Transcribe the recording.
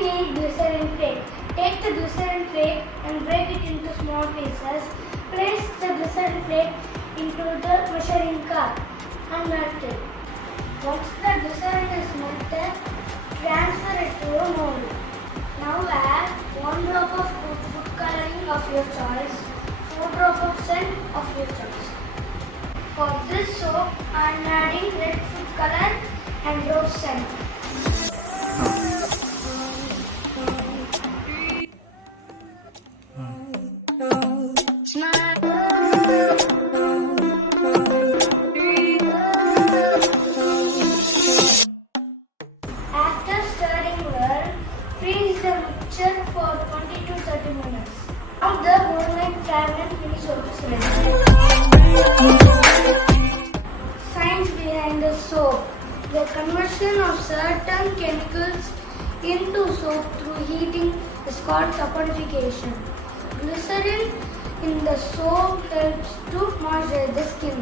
need glycerin flake. Take the glycerin flake and break it into small pieces. Place the glycerin flake into the measuring cup and melt it. Once the glycerin is melted, transfer it to a mold. Now add 1 drop of food coloring of your choice, 4 drops of scent of your choice. For this soap, I am adding red food color and rose scent. After stirring well, freeze the mixture for 20 to 30 minutes. Now the homemade fragrant mini soap is ready. Science behind the soap. The conversion of certain chemicals into soap through heating is called saponification. Glycerin in the soap helps to moisturize the skin.